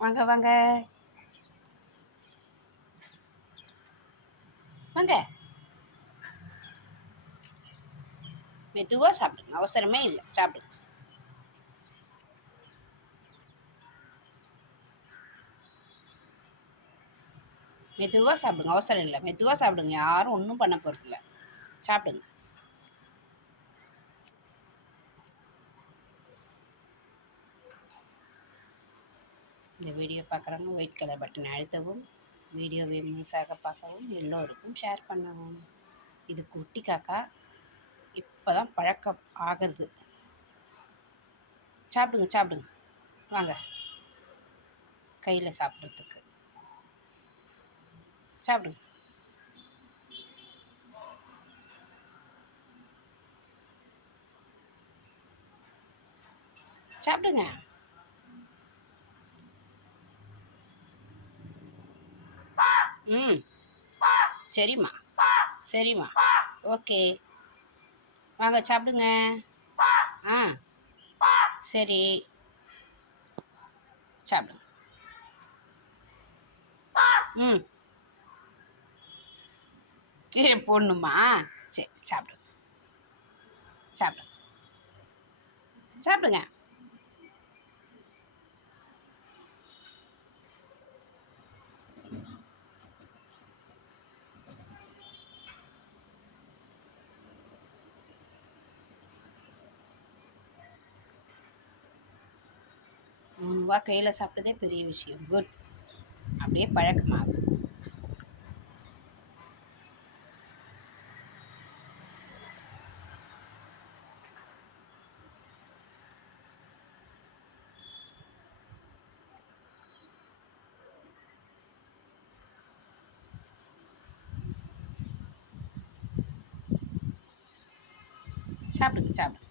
வாங்க வாங்க. வாங்க. மெதுவாக சாப்பிடுங்க. அவசரமே இல்லை. சாப்பிடுங்க. மெதுவாக சாப்பிடுங்க. அவசரம் இல்லை. மெதுவாக சாப்பிடுங்க. யாரும் ஒன்றும் பண்ண போகிறதில்ல சாப்பிடுங்க. இந்த வீடியோ பார்க்குறவங்க ஒயிட் கலர் பட்டன் அழுத்தவும் வீடியோவை முழுசாக பார்க்கவும் எல்லோருக்கும் ஷேர் பண்ணவும். இது குட்டி காக்கா இப்போ தான் பழக்கம் ஆகிறது. சாப்பிடுங்க சாப்பிடுங்க. வாங்க. கையில் சாப்பிட்றதுக்கு. சாப்பிடுங்க. சாப்பிடுங்க. ம். சரிம்மா. சரிம்மா. ஓகே. வாங்க சாப்பிடுங்க. ஆ. சரி. சாப்பிடுங்க. ம். கீழே போடணுமா? சரி சாப்பிடுங்க. சாப்பிடுங்க. சாப்பிடுங்க. ரூபா கையில் சாப்பிட்டதே பெரிய விஷயம். குட் அப்படியே பழக்கமாகும் சாப்பிடுங்க சாப்பிடுங்க